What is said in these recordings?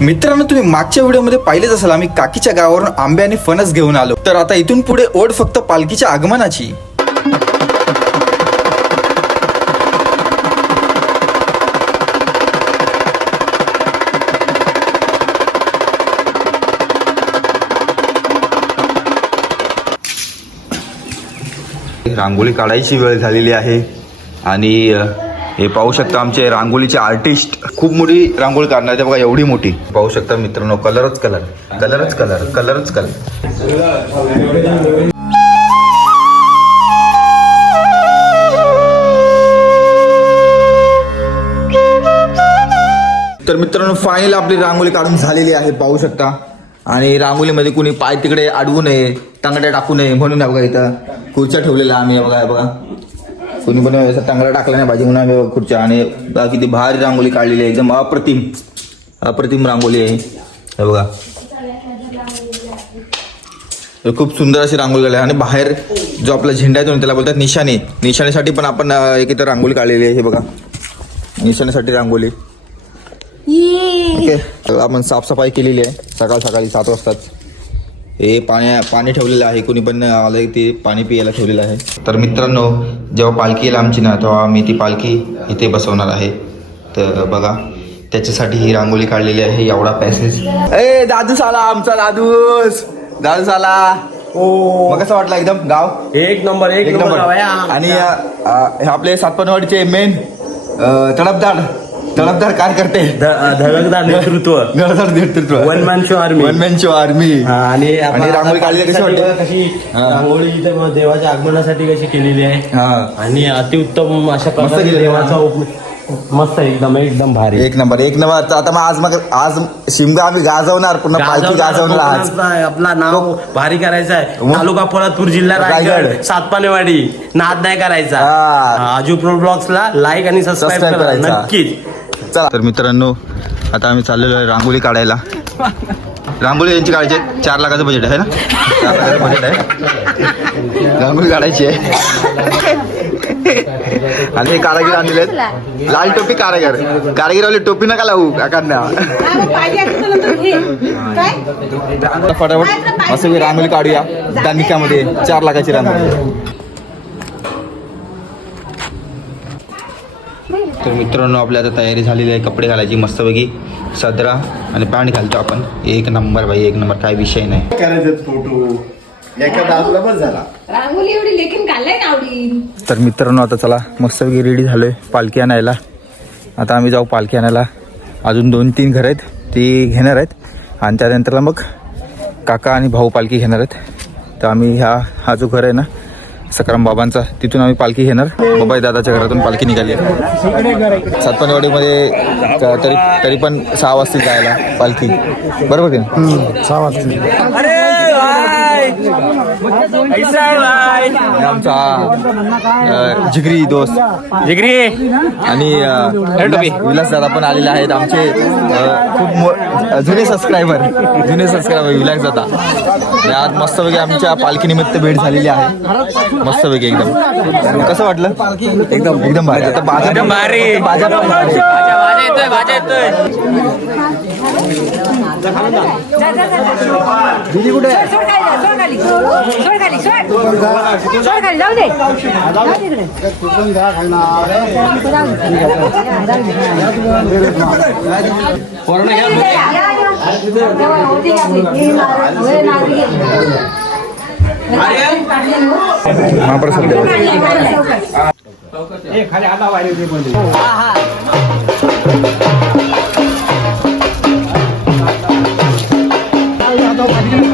मित्रांनो तुम्ही मागच्या व्हिडिओमध्ये पाहिलेच असाल आम्ही काकीच्या गावावरून आंबे आणि फणस घेऊन आलो. तर आता इथून पुढे ओढ फक्त पालखीच्या आगमनाची. रांगोळी काढायची वेळ झालेली आहे. आणि हे पाहू शकता आमचे रांगोळीचे आर्टिस्ट खूप मोठी रांगोळी काढणार आहे. बघा एवढी मोठी. पाहू शकता मित्रांनो कलरच कलर कलरच कलर कलरच कलर तर मित्रांनो फायनल आपली रांगोळी काढून झालेली आहे पाहू शकता. आणि रांगोळीमध्ये कुणी पाय तिकडे अडवू नये टांगड्या टाकू नये म्हणून आहे बघा इथं. खुर्च्या ठेवलेल्या आम्ही बघा बघा. कुणी पण असं टांगडा टाकला नाही पाहिजे म्हणून आम्ही खुर्च्या आणि किती भारी रांगोळी काढलेली आहे एकदम अप्रतिम अप्रतिम रांगोळी आहे. हे बघा. खूप सुंदर अशी रांगोळी काढली आहे. आणि बाहेर जो आपला झेंडा आहे तो त्याला बोलतात निशाणे. निशाणीसाठी पण आपण एक इथं रांगोळी काढलेली आहे हे बघा. निशाणीसाठी रांगोळी. आहे आपण साफसफाई केलेली आहे सकाळ सकाळी सात वाजताच. हे पाणी पाणी ठेवलेलं आहे. कोणी पण आलं ते पाणी पियायला ठेवलेलं आहे. तर मित्रांनो जेव्हा पालखी येईल आमची ना तेव्हा मी ती पालखी इथे बसवणार आहे. तर बघा त्याच्यासाठी ही रांगोळी काढलेली आहे. एवढा पॅसेज ए दादूस आला आमचा दादूस दादूस आला मग कसं वाटलं एकदम? गाव? एक नंबर एक, नंबर. आणि हे आपले सातपनवाडीचे मेन तडपदार. तडपदार कार्यकर्ते ध- धडकदार नेतृत्व. गडदार नेतृत्व. One man show army one man show army आणि आपण आणि रांगोळी काढली कशी वाटते? बघा कशी हा. रांगोळी इथे मग देवाच्या आगमनासाठी कशी केलेली आहे? हा. आणि अतिउत्तम अशा प्रकारे केलेलं आहे. देवाचा उप- मस्त एकदम एकदम भारी. एक नंबर एक नंबर. आता मग आज मग आज शिमगा आम्ही गाजवणार पुन्हा पालखी गाजवणार आज. गाजवणार, आपला नाव भारी करायचं आहे. मग? तालुका पोलादपूर जिल्हा रायगड. रायगड सातपानेवाडी. नाद नाही करायचा. हा. आजू प्रो ब्लॉग्सला लाईक आणि सबस्क्राईब Subscribe करा. करायचा. नक्कीच. चला. तर मित्रांनो आता आम्ही चाललेलो आहे रांगोळी काढायला. रांगोळी यांची काढायची आहे. चार लाखाचं बजेट आहे ना? चार लाखाचं बजेट आहे. रांगोळी काढायची आहे. आणि कारागीर आणलेले आहेत. लाल टोपी कारागीर. कारागीरवाली टोपी नका लावू काकांना. फटाफट मस्त रांगोळी काढूया. दानिकामध्ये चार लाखाची रांगोळी. तर मित्रांनो आपली आता तयारी झालेली आहे. कपडे घालायची मस्तपैकी. सदरा आणि पॅन्ट घालतो आपण. एक नंबर भाई एक नंबर. काय विषय नाही. करायचं फोटो एका दादूला बस झाला रांगोली एवढी लेखीन काढलाय ना आवडी? तर मित्रांनो आता चला मस्तपैकी रेडी झालोय पालखी आणायला. आता आम्ही जाऊ पालखी आणायला. अजून दोन तीन घर आहेत. ती घेणार आहेत. आणि त्यानंतरला मग काका आणि भाऊ पालखी घेणार आहेत. तर आम्ही ह्या हा जो घर आहे ना सकाराम बाबांचा. तिथून आम्ही पालखी घेणार. बाबाई दादाच्या घरातून पालखी निघाली आहे. सातपणवाडीमध्ये तरी तरी पण सहा वाजता जायला पालखी. बरोबर की नाही? आणि आमचा जिगरी दोस्त. जिगरी? आणि विलास दादा पण आलेले आहेत आमचे खूप जुने सबस्क्रायबर जुने सबस्क्रायबर विलास दादा. आज मस्तपैकी आमच्या पालखीनिमित्त भेट झालेली आहे. मस्तपैकी एकदम. कसं वाटलं? एकदम एकदम भारी. भारी. बाजा पण भारी. सोड खाली सोड खाली No.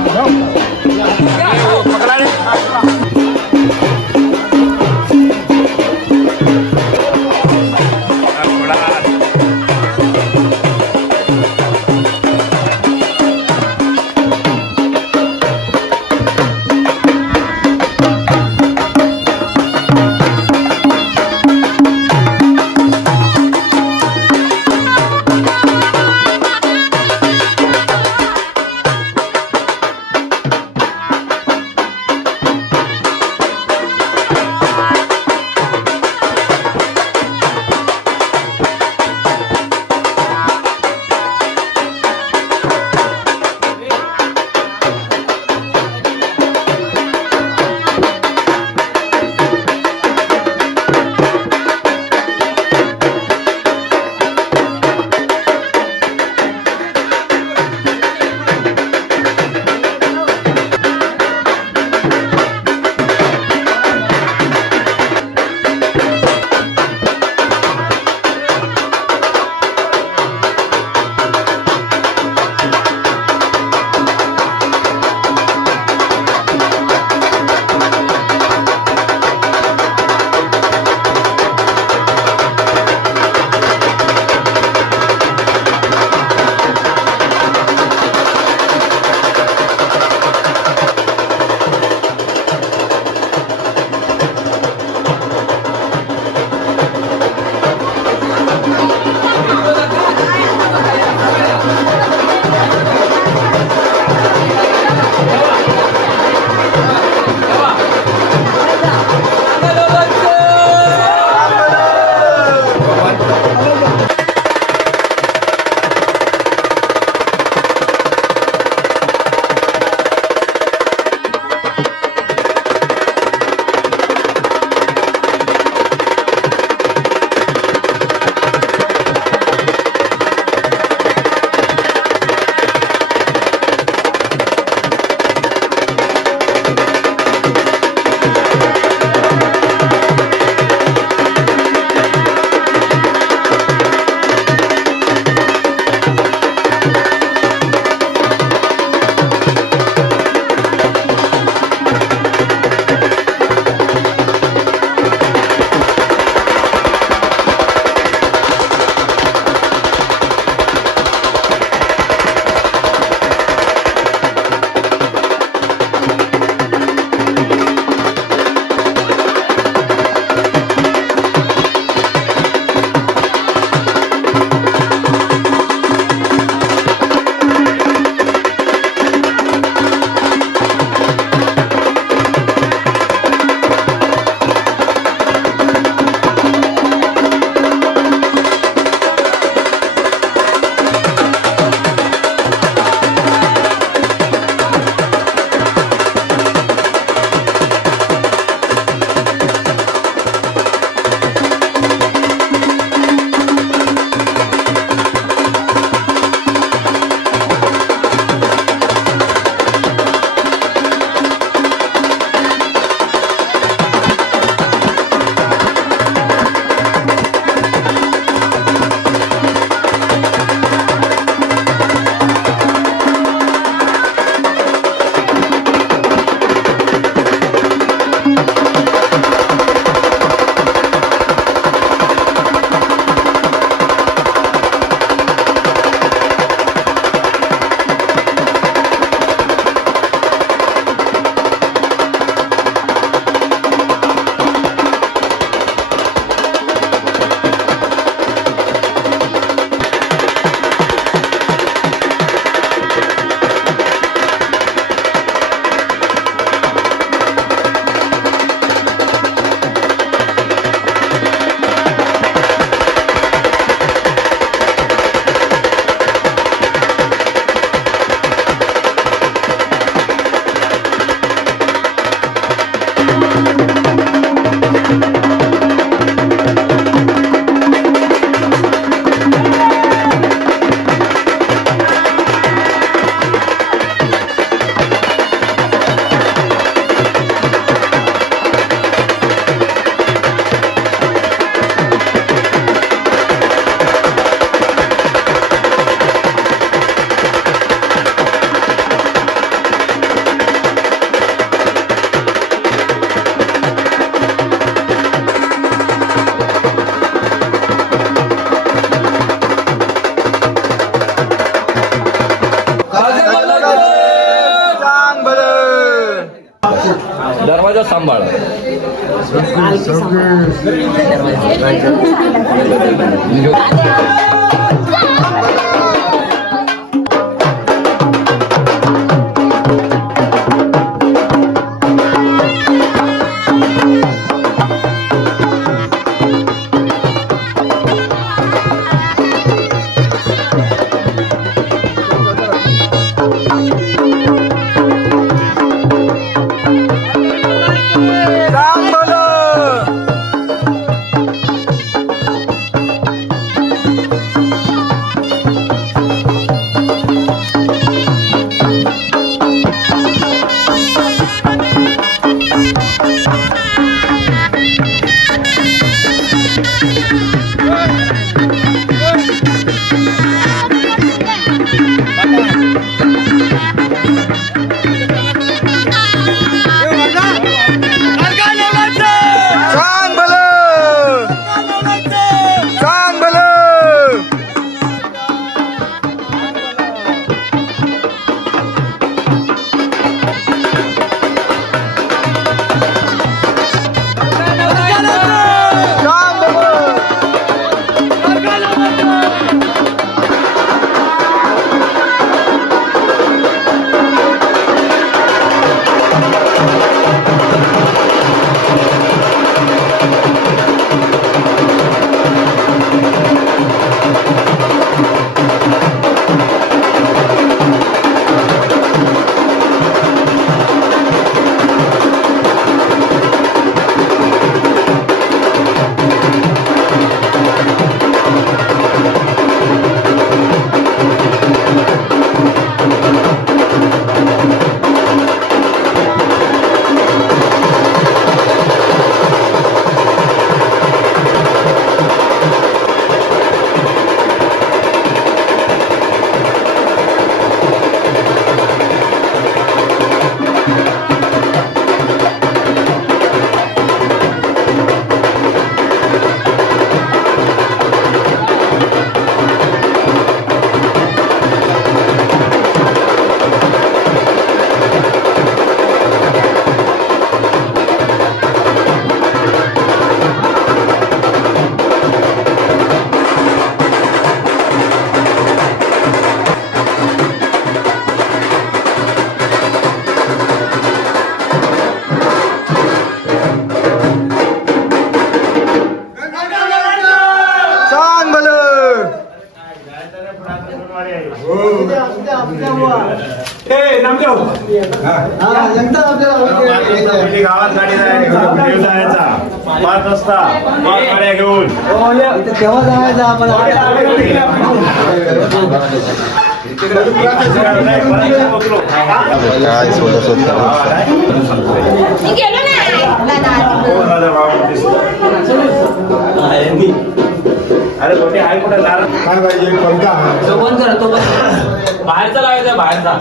सोड खाली वाजता गाड्या घेऊन काय सोडा सोडता अरे छोटे आहे. कुठे नारळ काय पाहिजे बाहेरचा लावायचा बाहेरचा.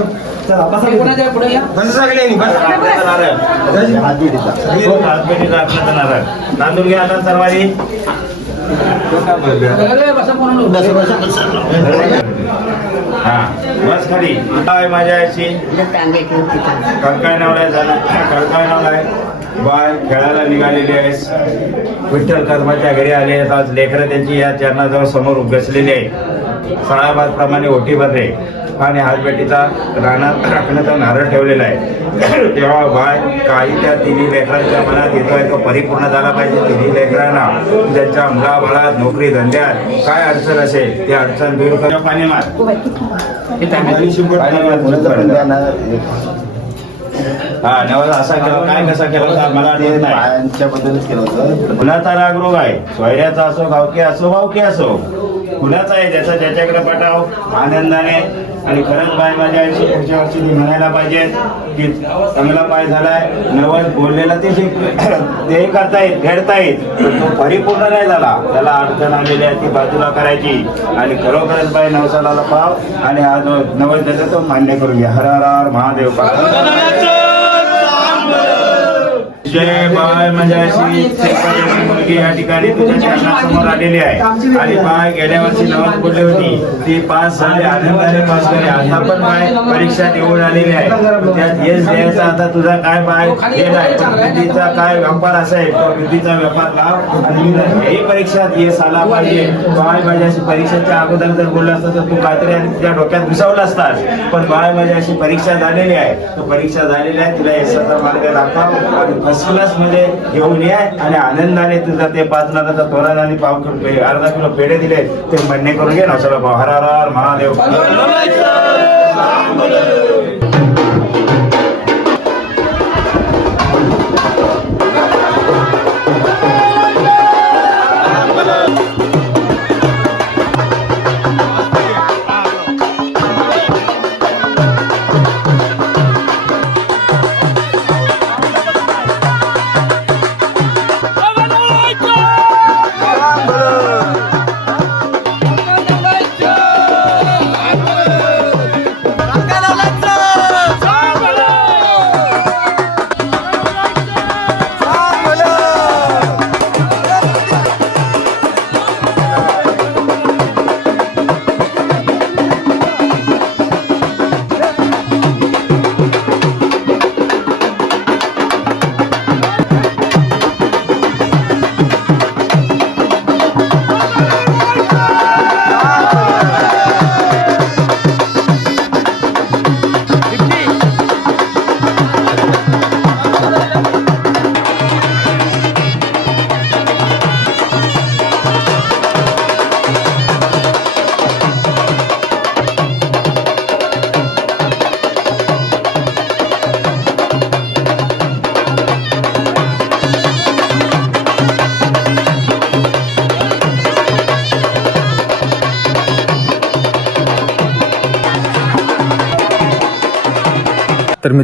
नारळ तांदूळ घ्या आता सर्वांनी. हा बस खाली. काय माझ्या याची कळकाय नावलाय झालं. कळकाय नावलाय बाय खेळायला निघालेली आहेस विठ्ठल कर्माच्या घरी आले आहेत. आज लेकरं त्यांची या चरणाजवळ समोर बसलेली आहे. साळाबाद प्रमाणे ओटी भरले आणि हातबेटीचा रानात राखण्याचा नारळ ठेवलेला आहे. तेव्हा बाय काही त्या तिन्ही लेकरांच्या मनात येतोय तो परिपूर्ण झाला पाहिजे. तिन्ही लेकरांना त्यांच्या मुलाबाळात नोकरी धंद्यात काय अडचण असेल ती अडचण दूर कर पाणी मार. पाणी मार. हा नवरा असा केला काय कसा केला होता मला आठवत नाही. पायांच्याबद्दलच केलं होतं. कुणाचा राग रोग आहे. सोयऱ्याचा असो गावकी असो भावकी असो. कुणाचा आहे ज्याचा ज्याच्याकडे पाठाव? आनंदाने. आणि खरंच बाय माझ्या आईची पुढच्या वर्षी ती म्हणायला पाहिजे की चांगला पाय झालाय. नवस बोललेला ते शिक- ते करता येत फेडता येत पण तो परिपूर्ण नाही झाला. त्याला अडचण आलेली आहे ती बाजूला करायची. आणि खरोखरच बाय नवसाला पाव आणि हा नवस त्याचा तो मान्य करून घ्या. हर हर हर महादेव. जय बाळ मंडळाची मुलगी या ठिकाणी तुझ्या चरणासमोर आलेली आहे. आणि बाय गेल्या वर्षी नवस बोलली होती. ती पास झाले आनंदाने पास झाले. आता पण बाय परीक्षा देऊन आलेली आहे. त्यात यश द्यायचा आता तुझा काय बाय गेलाय आहे? विधीचा काय व्यापार असेल तो विधीचा व्यापार लाव. आणि परीक्षा ही यश आला पाहिजे. बाय माझ्याशी परीक्षेच्या अगोदर जर बोलला असतं तर तू काहीतरी आणि तुझ्या डोक्यात घुसवला असतास. पण बाय माझ्याशी अशी परीक्षा झालेली आहे. तो परीक्षा झालेली आहे. तुला यशाचा मार्ग दाखवा. आणि क्लासमध्ये घेऊन ये आणि आनंदाने तुझा ते पाच नादाचा तोरण आणि पाव करून अर्धा किलो पेढे दिले ते म्हणणे करून घे ना चला भाऊ हर हर हर महादेव.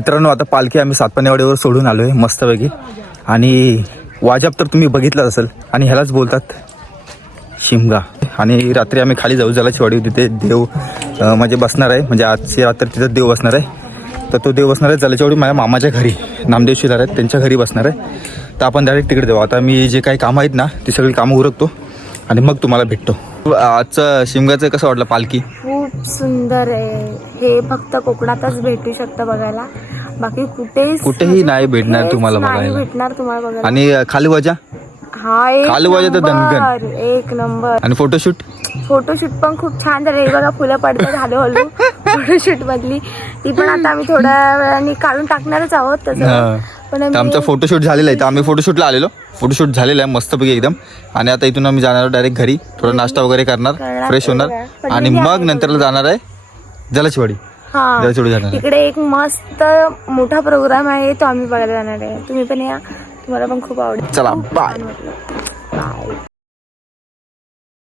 मित्रांनो आता पालखी आम्ही सातपानेवाडीवर सोडून आलोय मस्तपैकी. आणि वाजप तर तुम्ही बघितलं असेल. आणि ह्यालाच बोलतात शिमगा. आणि रात्री आम्ही खाली जाऊ जलाची शिवाडी तिथे देव म्हणजे बसणार आहे. म्हणजे आजची रात्री तिथं देव बसणार आहे. तर तो देव बसणार आहे जलाचीवाडी माझ्या मामाच्या घरी नामदेव शिलार आहेत त्यांच्या घरी बसणार आहे. तर आपण डायरेक्ट तिकडे जाऊ. आता मी जे काही कामं आहेत ना ती सगळी कामं उरकतो. आणि मग तुम्हाला भेटतो. आजचं शिमगाचं कसं वाटलं पालखी? खूप सुंदर आहे. हे फक्त कोकणातच भेटू शकतं बघायला. बाकी कुठेच कुठेही नाही भेटणार तुम्हाला नाही बघायला. भेटणार तुम्हाला बघायला. आणि खाली वजा? हा एक खाली वाजत तर नंबर, दणकन. एक नंबर. आणि फोटोशूट? फोटोशूट पण खूप छान झाले. हे बघा फुलं पडतात हळू हळू फोटोशूट मधली ती पण आता आम्ही थोड्या वेळाने काढून टाकणारच आहोत तसं. हा. पण तर आमचा फोटोशूट झालेला आहे. तर आम्ही फोटोशूटला आलेलो. फोटोशूट झालेला आहे मस्तपैकी एकदम. आणि आता इथून आम्ही जाणार डायरेक्ट घरी. थोडा नाश्ता वगैरे करणार फ्रेश होणार. आणि मग नंतरला जाणार आहे जलचवाडी. हा. जलचवाडी जाणार आहे. तिकडे एक मस्त मोठा प्रोग्राम आहे तो आम्ही बघायला जाणार आहे. तुम्ही पण या. तुम्हाला पण खूप आवडेल. चला. बाय